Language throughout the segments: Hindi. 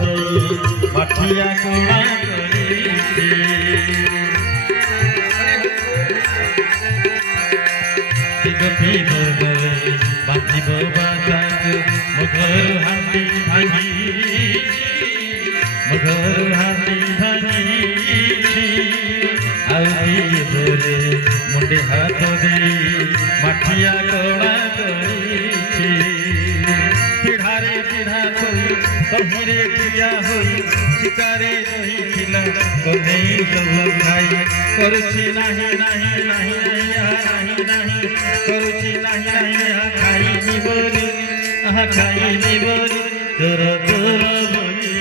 ଦେଇ ମାଠିଆ କୋଣା କରିଛି ବାଜିବ ବାଜାକୁ ମୋ ଘର ହାଣ୍ଡି ଭାଙ୍ଗିଛି ମୋ ଘର ହାଣ୍ଡି ଭାଙ୍ଗିଛି ଆଉ କିଏ ବୋଲେ ମୁଣ୍ଡେ ହାତ ଦେଇ ମାଠିଆ କୋଣା କରିଛି ପିଢ଼ାରେ ପିଢ଼ା ଥୋଇ ତହିଁରେ ଠିଆ ହୋଇ ଶିକାରେ ରହିଥିଲା କନେଇ ସବୁ ଖାଇ କରୁଛି ନାହିଁ ନାହିଁ ନାହିଁ ନାହିଁ ନାହିଁ କରୁଛି ନାହିଁ ନାହିଁ ଖାଇନି ବୋଲି ଖାଇନି ବୋଲି ତୋର ତୋର ବୋଲି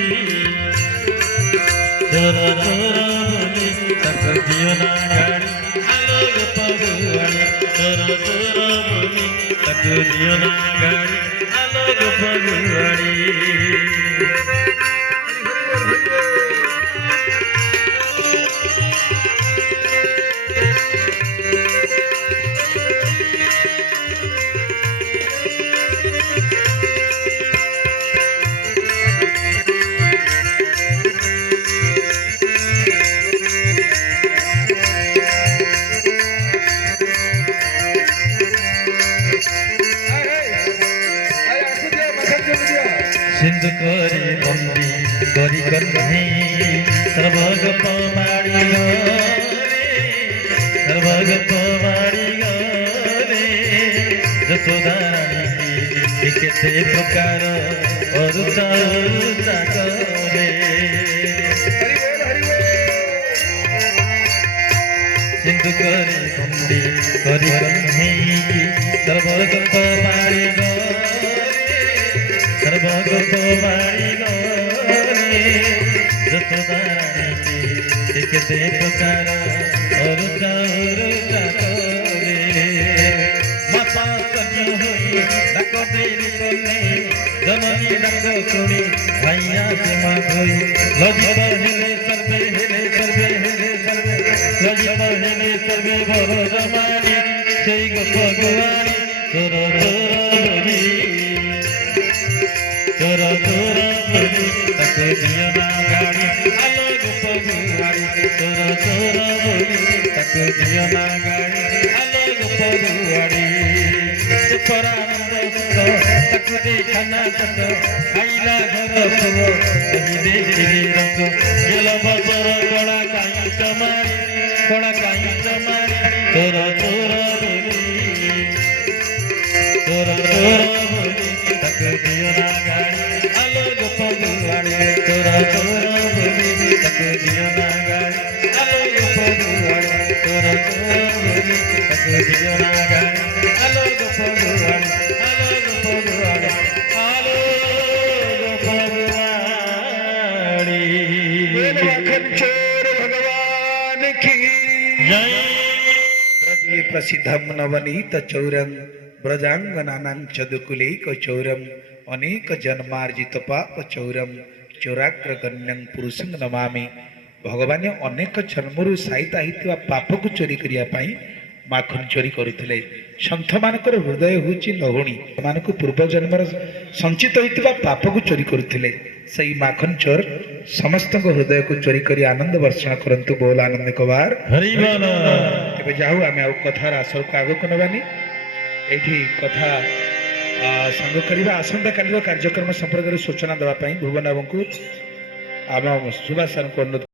ତୋର ତୋର ବୋଲି ତାକୁ ଦିଅ ନା ଗାଡ଼ି ଆଲୋକ ପଗୁଆଳି ତୋର ତୋର ବୋଲି ତାକୁ ଦିଅ ନା ଗାଡ଼ି ଆଲୋକ ପଗୁଆଳି सिंधु करे बंदी करी कन्हे सर्वग पमाड़ी गरे सर्वग पमाड़ी गरे जसोदारानी की केते प्रकार अरुचा अरुचा करे सिंधु करे बंदी करी कन्हे सर्वग पमाड़ी गरे सर्वग पमाड़ी गरे जसोदारानी की केते प्रकार अरुचा अरुचा करे माता सज्ञ होई डाक देरी कले जननी डाक शुणी भाइया सेमा होई लजित हेले सर्वे हेले सर्वे हेले सर्वे लजित हेले सर्वे भर जमानी सेई गप गुआरी तोर तोर बोली तोर तोर बोली ताको दियो ना गाड़ी आलोक पगुआड़ी तोर तोर बोली ताको दियो ना गाड़ी आलोक पगुआड़ी परानंद ताको देखना तक आइला घर पुओ कही देखिले रस गेल बजर गड़ा काई चमारी तोर तोर बोली तोर तोर बोली ताको दियो ना गाड़ी आलोक पगुआड़ी तोर तोर बोली ताको दियो ना गाड़ी आलोक पगुआड़ी तोर तोर बोली ताको दियो ना गाड़ी आलोक पगुआड़ी आलोक पगुआड़ी आलोक पगुआड़ी चोर भगवान की जय ब्रजे प्रसिद्धम नवनीत चौरम ब्रजांगनानां चदुकुलैक चौरम अनेक जन्मार्जित पाप चौरम चौराग्रगण्यं पुरुषं नमामि भगवान अनेक जन्मरु साहिता होता पाप को चोरी करने माखन चोरी करते सन्थ मानकर हृदय हूँ लहुणी मान पूर्व जन्मर संचित होता पाप को चोरी करते सही माखन चोर समस्त हृदय को चोरी कर आनंद वर्षण करंतु बोल आनंद कबार तेज जाऊ आम कथार आसर को आग को नबानी ये कथा सांग करवा आसंता काली कार्यक्रम संपर्क में सूचना देवाई भुवन बाबू को आम सुभाष सर को अनुरोध